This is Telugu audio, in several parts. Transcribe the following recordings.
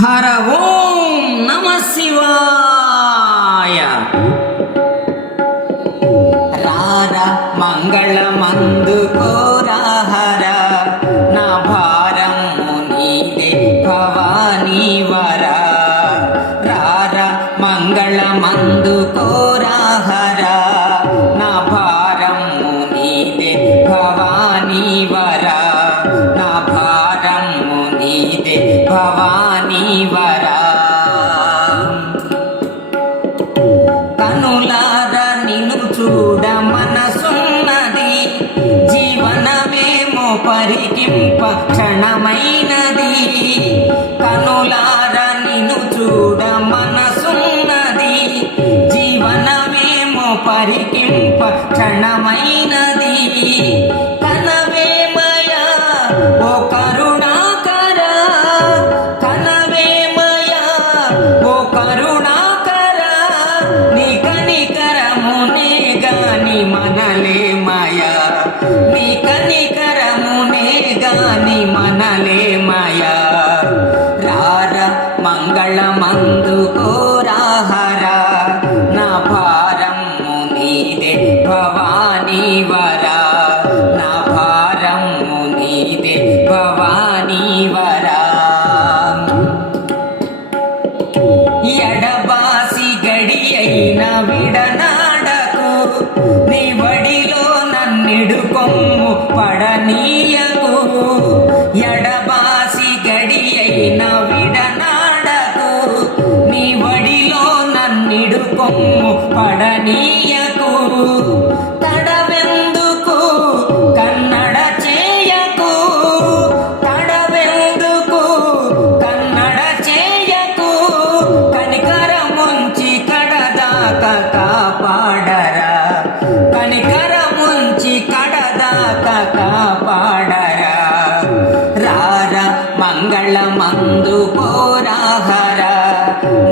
హర ఓం నమ శివాయ. రార మంగళమందుకోరా హర, నా భారము నీదే భవానీ వర. రార మంగళమందుకోరా హర, నా భారము నీదే భవానీ వర. నా భారము నీదే భవానీ వర. కనులార నిన్ను చూడ మనసున్నది, జీవనమేమో పరికింప క్షణమైనది. కనులార నిన్ను చూడ మనసున్నది, జీవనమేమో పరికింప క్షణమైనది. కనవేమయా ఓ కరుణాకర, కనవేమయా ఓ కరుణాకర. నీ కనికరమునే గాని మనలేమయా, నీ కనికరమునే గాని మనలేమయా. రార మంగళమందుకోరా హర, నా భారము నీదే భవానీ వర. నా భారము నీదే భవానీ వర. ఎడబాసి గడి అయిన విడనాడకు, నీ వడిలో నన్నిడు కొమ్ము పడనీయకు. ఎడబాసి గడి అయిన విడనాడకు, నీ వడిలో నన్నిడు కొమ్ము పడనీయకు. తడవెందుకు కన్నడ చేయకు, తడవెందుకు కన్నడ చేయకు. కనికరముంచి కడదాక కాపాడరా, కనికరముంచి కడదాక కాపాడరా. రార మంగళమందుకోరా హర,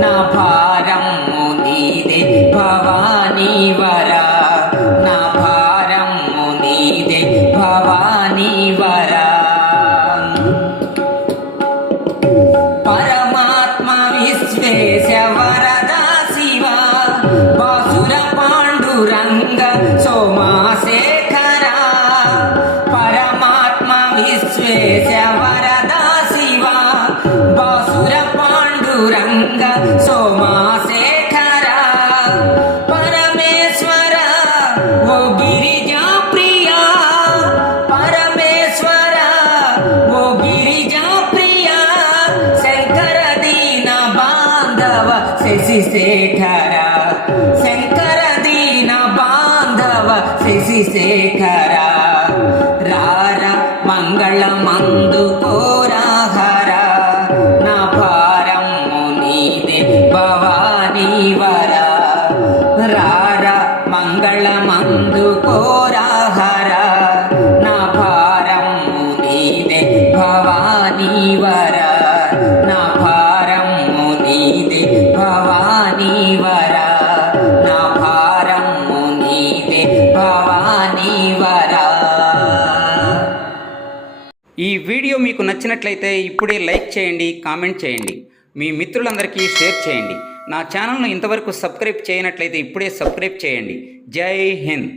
నా భారము నీదే భవానీ వర. నా భారము నీదే భవానీ వర. పరమాత్మ విశ్వేశ వరదా శివ, బాసుర పాండురంగ సోమాశేఖర. పరమాత్మ విశ్వేశ వరదా శివ, బాసుర పాండురంగ సోమాశేఖర. పరమేశ్వర ఓ గిరిజా ప్రియ, పరమేశ్వర ఓ గిరిజా ప్రియ. శంకర దీన బాంధవ శశిశేఖర, శంకర దీన బాంధవ శశిశేఖర. రార మంగళమందుకోరా హర, నా భారము నీదే భవానీ వర. రార మంగళమందుకోరా హర, నా భారము నీదే భవానీ వర. నా భారము నీదే భవానీ వర. నా భారము నీదే భవానీ వర. ఈ వీడియో మీకు నచ్చినట్లయితే ఇప్పుడే లైక్ చేయండి, కామెంట్ చేయండి, మీ మిత్రులందరికీ షేర్ చేయండి. నా ఛానల్ను ఇంతవరకు సబ్స్క్రైబ్ చేయనట్లయితే ఇప్పుడే సబ్స్క్రైబ్ చేయండి. జై హింద్.